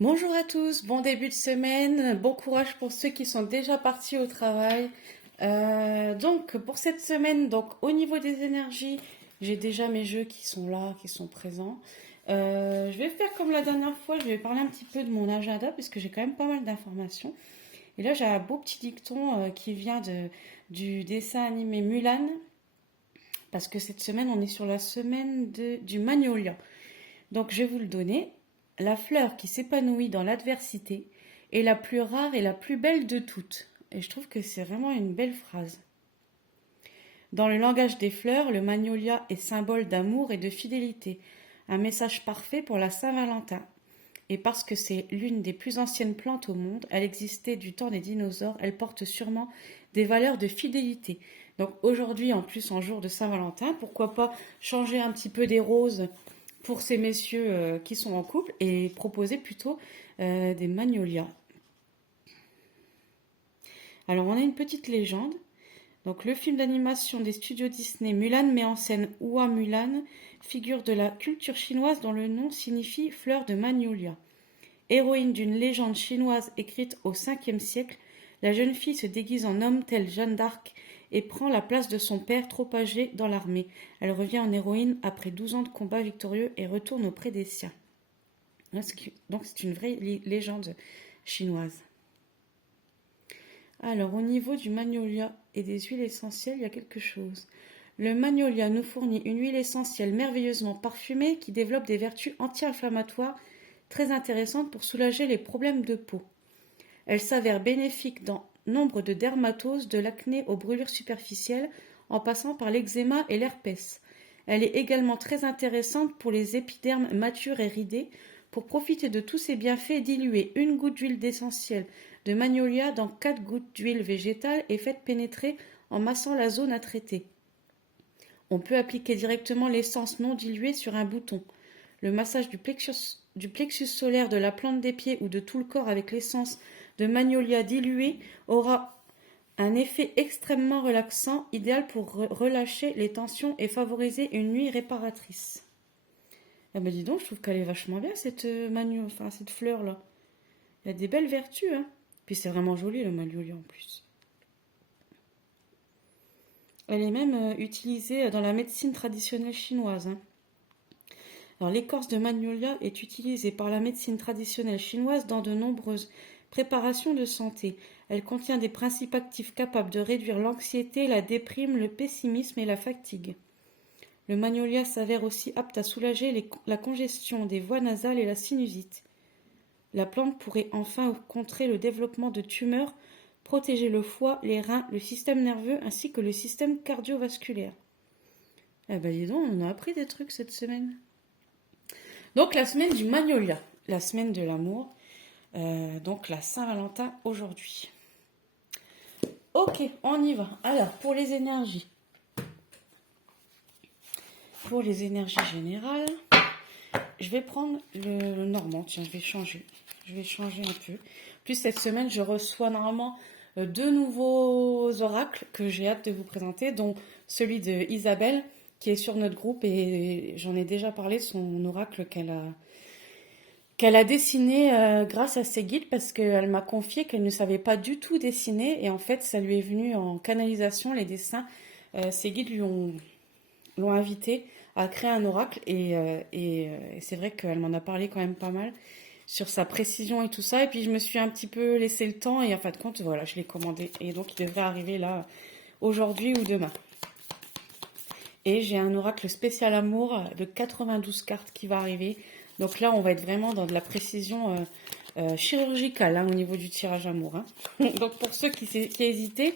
Bonjour à tous, bon début de semaine, bon courage pour ceux qui sont déjà partis au travail. Donc pour cette semaine, donc au niveau des énergies, j'ai déjà mes jeux qui sont là, qui sont présents. Je vais faire comme la dernière fois, je vais parler un petit peu de mon agenda parce que j'ai quand même pas mal d'informations. Et là j'ai un beau petit dicton qui vient du dessin animé Mulan parce que cette semaine on est sur la semaine du Magnolia. Donc je vais vous le donner. La fleur qui s'épanouit dans l'adversité est la plus rare et la plus belle de toutes. Et je trouve que c'est vraiment une belle phrase. Dans le langage des fleurs, le magnolia est symbole d'amour et de fidélité, un message parfait pour la Saint-Valentin. Et parce que c'est l'une des plus anciennes plantes au monde, elle existait du temps des dinosaures, elle porte sûrement des valeurs de fidélité. Donc aujourd'hui, en plus en jour de Saint-Valentin, pourquoi pas changer un petit peu des roses pour ces messieurs qui sont en couple et proposer plutôt des magnolias. Alors on a une petite légende. Donc le film d'animation des studios Disney Mulan met en scène Hua Mulan, figure de la culture chinoise dont le nom signifie fleur de magnolia. Héroïne d'une légende chinoise écrite au 5e siècle, la jeune fille se déguise en homme telle Jeanne d'Arc et prend la place de son père trop âgé dans l'armée. Elle revient en héroïne après 12 ans de combat victorieux et retourne auprès des siens. Donc c'est une vraie légende chinoise. Alors au niveau du magnolia et des huiles essentielles, il y a quelque chose. Le magnolia nous fournit une huile essentielle merveilleusement parfumée qui développe des vertus anti-inflammatoires très intéressantes pour soulager les problèmes de peau. Elle s'avère bénéfique dans nombre de dermatoses, de l'acné aux brûlures superficielles, en passant par l'eczéma et l'herpès. Elle est également très intéressante pour les épidermes matures et ridés. Pour profiter de tous ces bienfaits, diluez une goutte d'huile d'essentiel de magnolia dans 4 gouttes d'huile végétale et faites pénétrer en massant la zone à traiter. On peut appliquer directement l'essence non diluée sur un bouton. Le massage du plexus solaire de la plante des pieds ou de tout le corps avec l'essence de magnolia diluée aura un effet extrêmement relaxant, idéal pour relâcher les tensions et favoriser une nuit réparatrice. Ah ben dis donc, je trouve qu'elle est vachement bien cette cette fleur là. Il y a des belles vertus, hein. Puis c'est vraiment joli le magnolia en plus. Elle est même utilisée dans la médecine traditionnelle chinoise, hein. Alors l'écorce de magnolia est utilisée par la médecine traditionnelle chinoise dans de nombreuses préparations de santé. Elle contient des principes actifs capables de réduire l'anxiété, la déprime, le pessimisme et la fatigue. Le magnolia s'avère aussi apte à soulager la congestion des voies nasales et la sinusite. La plante pourrait enfin contrer le développement de tumeurs, protéger le foie, les reins, le système nerveux ainsi que le système cardiovasculaire. Eh ben dis donc, on a appris des trucs cette semaine. Donc la semaine du magnolia, la semaine de l'amour, donc la Saint-Valentin aujourd'hui. Ok, on y va. Alors pour les énergies. Pour les énergies générales, je vais prendre le normand. Tiens, je vais changer. Je vais changer un peu. Puis cette semaine, je reçois normalement 2 nouveaux oracles que j'ai hâte de vous présenter, dont celui de Isabelle, qui est sur notre groupe, et j'en ai déjà parlé, son oracle qu'elle a dessiné grâce à ses guides, parce qu'elle m'a confié qu'elle ne savait pas du tout dessiner, et en fait, ça lui est venu en canalisation, les dessins. Ses guides l'ont invité à créer un oracle, et c'est vrai qu'elle m'en a parlé quand même pas mal sur sa précision et tout ça. Et puis je me suis un petit peu laissé le temps et en fin de compte, voilà, je l'ai commandé. Et donc il devrait arriver là aujourd'hui ou demain. Et j'ai un oracle spécial amour de 92 cartes qui va arriver. Donc là, on va être vraiment dans de la précision chirurgicale hein, au niveau du tirage amour. Hein. Donc pour ceux qui hésitaient,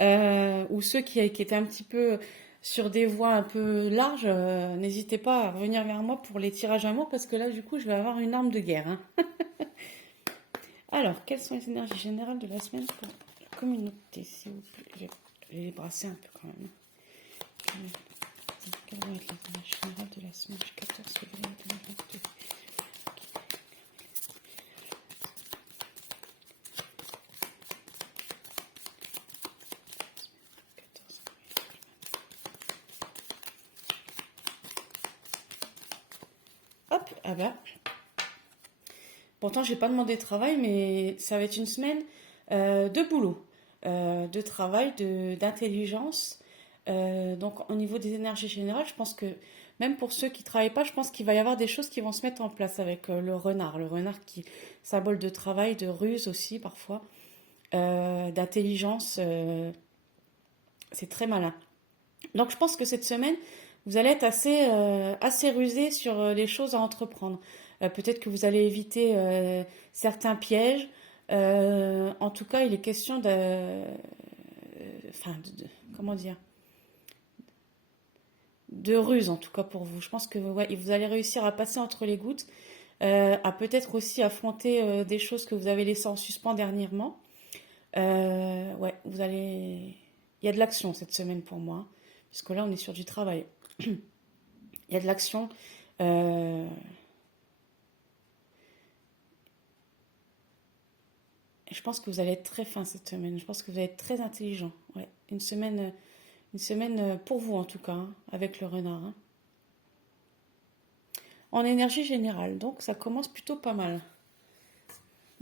ou ceux qui étaient un petit peu sur des voies un peu larges, n'hésitez pas à revenir vers moi pour les tirages amour parce que là, du coup, je vais avoir une arme de guerre. Hein. Alors, quelles sont les énergies générales de la semaine pour la communauté, s'il vous plaît? Je vais les brasser un peu quand même. Quelles vont être les énergies générales de la semaine du 14 février 2022? Hop, ah bah, Pourtant, j'ai pas demandé de travail, mais ça va être une semaine de boulot, de travail, d'intelligence. Donc, au niveau des énergies générales, je pense que même pour ceux qui travaillent pas, je pense qu'il va y avoir des choses qui vont se mettre en place avec le renard. Le renard qui symbole de travail, de ruse aussi parfois, d'intelligence. C'est très malin. Donc, je pense que cette semaine, vous allez être assez rusé sur les choses à entreprendre. Peut-être que vous allez éviter certains pièges. En tout cas, il est question enfin, comment dire, de ruse en tout cas pour vous. Je pense que ouais, vous allez réussir à passer entre les gouttes, à peut-être aussi affronter des choses que vous avez laissées en suspens dernièrement. Ouais, vous allez. Il y a de l'action cette semaine pour moi, hein, puisque là on est sur du travail. Il y a de l'action. Euh, je pense que vous allez être très fin cette semaine. Je pense que vous allez être très intelligent. Ouais, une semaine pour vous en tout cas, hein, avec le renard, hein. En énergie générale, donc ça commence plutôt pas mal.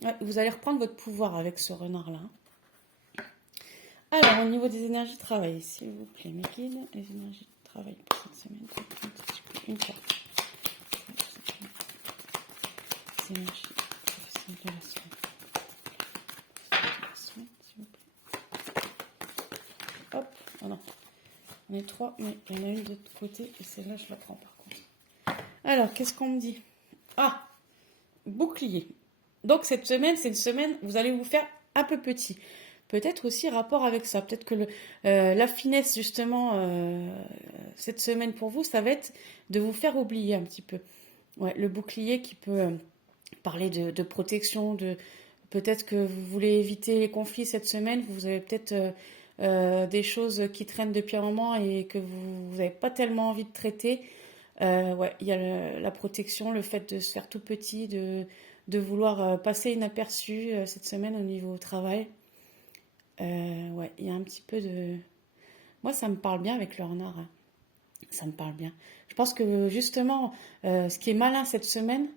Ouais, vous allez reprendre votre pouvoir avec ce renard-là, hein. Alors, au niveau des énergies de travail, s'il vous plaît, mes guides, les énergies de travail pour cette semaine, une carte. Les énergies professionnelles de la semaine. S'il vous plaît. Hop, oh non, on est trois, mais il y en a une de l'autre côté, et celle-là, je la prends par contre. Alors, qu'est-ce qu'on me dit? Ah, bouclier. Donc, cette semaine, c'est une semaine, vous allez vous faire un peu petit. Peut-être aussi rapport avec ça. Peut-être que la finesse, justement, cette semaine pour vous, ça va être de vous faire oublier un petit peu. Ouais, le bouclier qui peut parler de protection, peut-être que vous voulez éviter les conflits cette semaine, vous avez peut-être des choses qui traînent depuis un moment et que vous n'avez pas tellement envie de traiter. Ouais, il y a la protection, le fait de se faire tout petit, de vouloir passer inaperçu cette semaine au niveau travail. Ouais, il y a un petit peu de... Moi, ça me parle bien avec le renard, hein. Ça me parle bien. Je pense que justement, ce qui est malin cette semaine,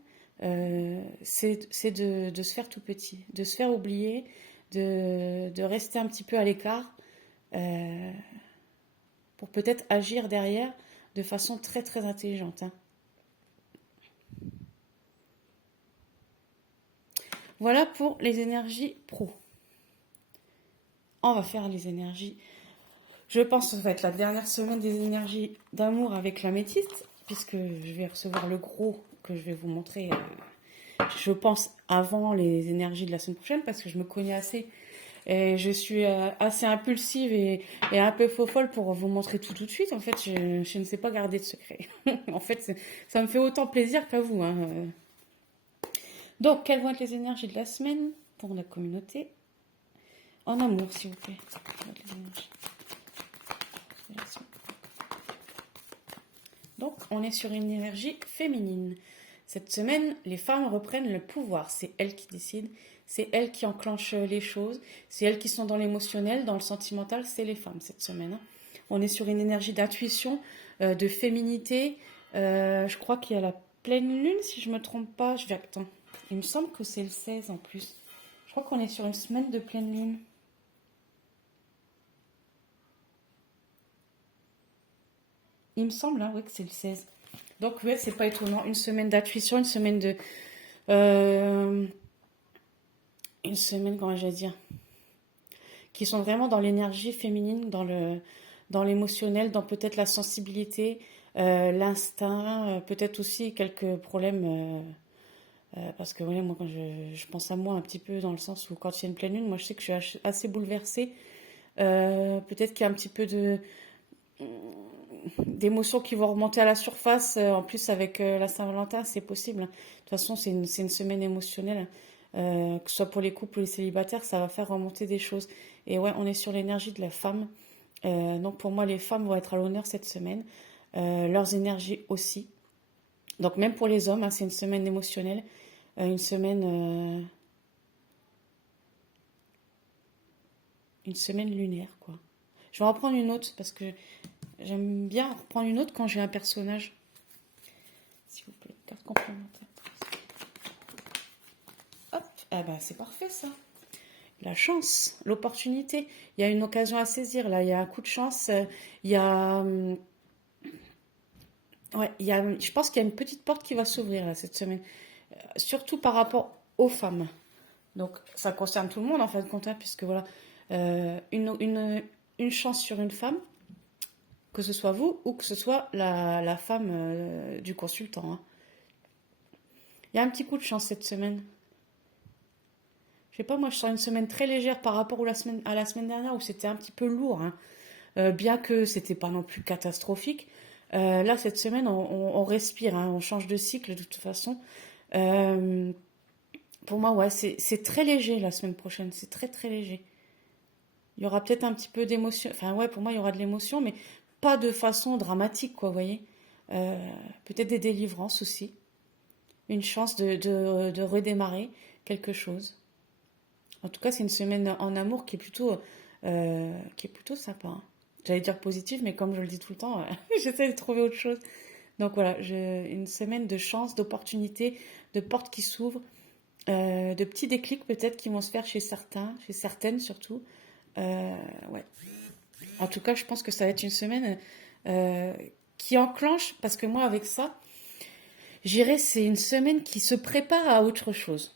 c'est de se faire tout petit, de se faire oublier, de rester un petit peu à l'écart euh, pour peut-être agir derrière de façon très très intelligente, hein. Voilà pour les énergies pro. On va faire les énergies. Je pense que ça va être la dernière semaine des énergies d'amour avec l'améthyste, puisque je vais recevoir le gros que je vais vous montrer, je pense, avant les énergies de la semaine prochaine, parce que je me connais assez et je suis assez impulsive et un peu faux-folle pour vous montrer tout de suite. En fait, je ne sais pas garder de secret. En fait, ça me fait autant plaisir qu'à vous, hein. Donc, quelles vont être les énergies de la semaine pour la communauté? En amour, s'il vous plaît. Donc, on est sur une énergie féminine. Cette semaine, les femmes reprennent le pouvoir. C'est elles qui décident, c'est elles qui enclenchent les choses, c'est elles qui sont dans l'émotionnel, dans le sentimental, c'est les femmes cette semaine, hein. On est sur une énergie d'intuition, de féminité. Je crois qu'il y a la pleine lune, si je ne me trompe pas. Je vais... Attends, il me semble que c'est le 16 en plus. Je crois qu'on est sur une semaine de pleine lune. Il me semble, hein, oui, que c'est le 16. Donc, ouais, c'est pas étonnant. Une semaine d'intuition, une semaine de... une semaine, comment je vais dire, qui sont vraiment dans l'énergie féminine, dans l'émotionnel, dans peut-être la sensibilité, l'instinct, peut-être aussi quelques problèmes. Parce que ouais, moi, quand je pense à moi un petit peu dans le sens où quand il y a une pleine lune, moi je sais que je suis assez bouleversée. Peut-être qu'il y a un petit peu d'émotions qui vont remonter à la surface. En plus, avec la Saint-Valentin, c'est possible, hein. De toute façon, c'est une semaine émotionnelle. Que ce soit pour les couples ou les célibataires, ça va faire remonter des choses. Et ouais, on est sur l'énergie de la femme. Donc pour moi, les femmes vont être à l'honneur cette semaine. Leurs énergies aussi. Donc même pour les hommes, hein, c'est une semaine émotionnelle. Une semaine lunaire, quoi. Je vais en reprendre une autre parce que j'aime bien reprendre une autre quand j'ai un personnage. S'il vous plaît, carte complémentaire. Ah ben, c'est parfait ça. La chance, l'opportunité. Il y a une occasion à saisir là. Il y a un coup de chance. Il y a, ouais, je pense qu'il y a une petite porte qui va s'ouvrir là cette semaine. Surtout par rapport aux femmes. Donc ça concerne tout le monde en fin de compte, hein, puisque voilà, une chance sur une femme, que ce soit vous ou que ce soit la femme du consultant, hein. Il y a un petit coup de chance cette semaine. Je sais pas, moi je sens une semaine très légère par rapport à la semaine dernière où c'était un petit peu lourd, hein. Bien que c'était pas non plus catastrophique. Là cette semaine on respire, hein, on change de cycle de toute façon. Euh, pour moi ouais c'est très léger la semaine prochaine, c'est très très léger. Il y aura peut-être un petit peu d'émotion, enfin ouais pour moi il y aura de l'émotion mais pas de façon dramatique quoi, vous voyez. Euh, Peut-être des délivrances aussi, une chance de redémarrer quelque chose. En tout cas, c'est une semaine en amour qui est plutôt sympa, hein. J'allais dire positive, mais comme je le dis tout le temps, j'essaie de trouver autre chose. Donc voilà, une semaine de chance, d'opportunités, de portes qui s'ouvrent, de petits déclics peut-être qui vont se faire chez certains, chez certaines surtout. Euh, ouais. En tout cas, je pense que ça va être une semaine euh, qui enclenche, parce que moi, avec ça, j'irais, c'est une semaine qui se prépare à autre chose.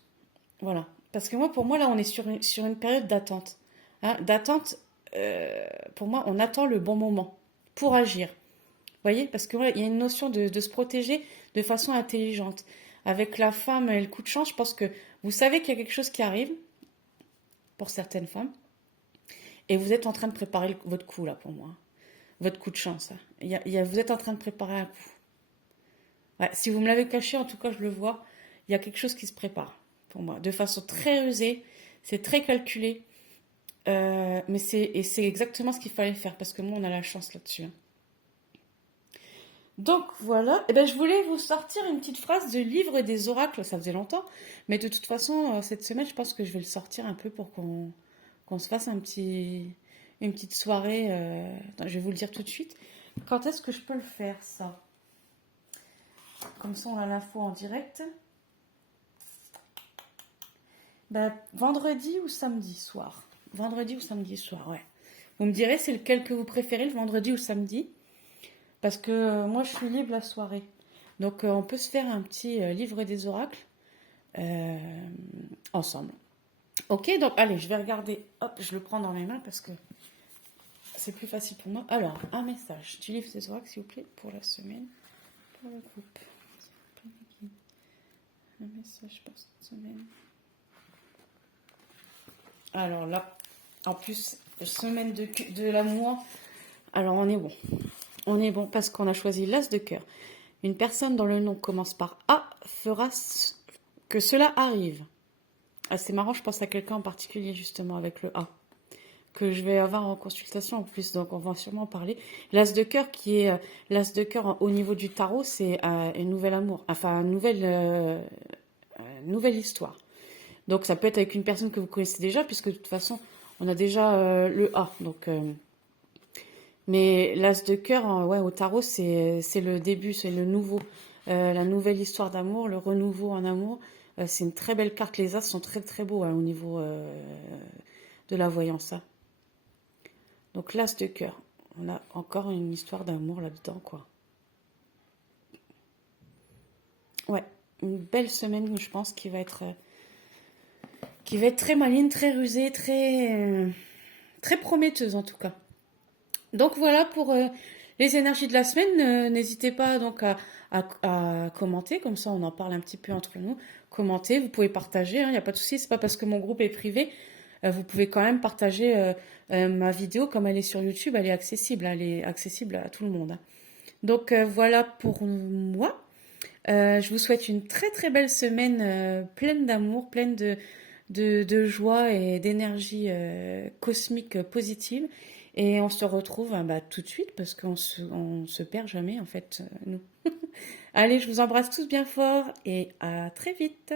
Voilà. Parce que moi, pour moi, là, on est sur une période d'attente, hein. D'attente, pour moi, on attend le bon moment pour agir. Vous voyez? Parce que voilà, il y a une notion de se protéger de façon intelligente. Avec la femme et le coup de chance, je pense que vous savez qu'il y a quelque chose qui arrive pour certaines femmes. Et vous êtes en train de préparer votre coup, là, pour moi. Votre coup de chance, hein. Vous êtes en train de préparer un coup. Ouais, si vous me l'avez caché, en tout cas, je le vois. Il y a quelque chose qui se prépare, pour moi. De façon très rusée. C'est très calculé. Mais c'est exactement ce qu'il fallait faire, parce que moi, on a la chance là-dessus, hein. Donc voilà, et ben, je voulais vous sortir une petite phrase de livre des oracles, ça faisait longtemps, mais de toute façon, cette semaine, je pense que je vais le sortir un peu pour qu'on se fasse une petite soirée. Attends, je vais vous le dire tout de suite. Quand est-ce que je peux le faire, ça? Comme ça, on a l'info en direct. Ben, vendredi ou samedi soir? Vendredi ou samedi soir, ouais. Vous me direz, c'est lequel que vous préférez, le vendredi ou le samedi? Parce que moi, je suis libre la soirée. Donc, on peut se faire un petit livre des oracles euh, ensemble. Ok, donc allez, je vais regarder. Hop, je le prends dans mes mains parce que c'est plus facile pour moi. Alors, un message du livre des oracles, s'il vous plaît, pour la semaine, pour le groupe. Un message pour cette semaine. Alors là, en plus, semaine de l'amour. Alors, on est bon. On est bon parce qu'on a choisi l'as de cœur. Une personne dont le nom commence par A fera que cela arrive. Ah, c'est marrant, je pense à quelqu'un en particulier justement avec le A, que je vais avoir en consultation en plus, donc on va sûrement en parler. L'as de cœur qui est l'as de cœur au niveau du tarot, c'est un nouvel amour, enfin une nouvelle histoire. Donc ça peut être avec une personne que vous connaissez déjà, puisque de toute façon on a déjà le A. Donc, mais l'as de cœur, ouais, au tarot, c'est le début, c'est le nouveau, la nouvelle histoire d'amour, le renouveau en amour. C'est une très belle carte. Les as sont très très beaux, hein, au niveau de la voyance, hein. Donc l'as de cœur, on a encore une histoire d'amour là-dedans, quoi. Ouais, une belle semaine, je pense, qui va être très maligne, très rusée, très prometteuse en tout cas. Donc voilà pour les énergies de la semaine. N'hésitez pas donc à commenter, comme ça on en parle un petit peu entre nous. Commentez, vous pouvez partager, il n'y a pas de souci. C'est pas parce que mon groupe est privé, vous pouvez quand même partager ma vidéo comme elle est sur YouTube, elle est accessible à tout le monde, hein. Donc voilà pour moi. Je vous souhaite une très très belle semaine pleine d'amour, pleine de joie et d'énergie cosmique positive. Et on se retrouve bah, tout de suite parce on se perd jamais en fait, nous. Allez, je vous embrasse tous bien fort et à très vite.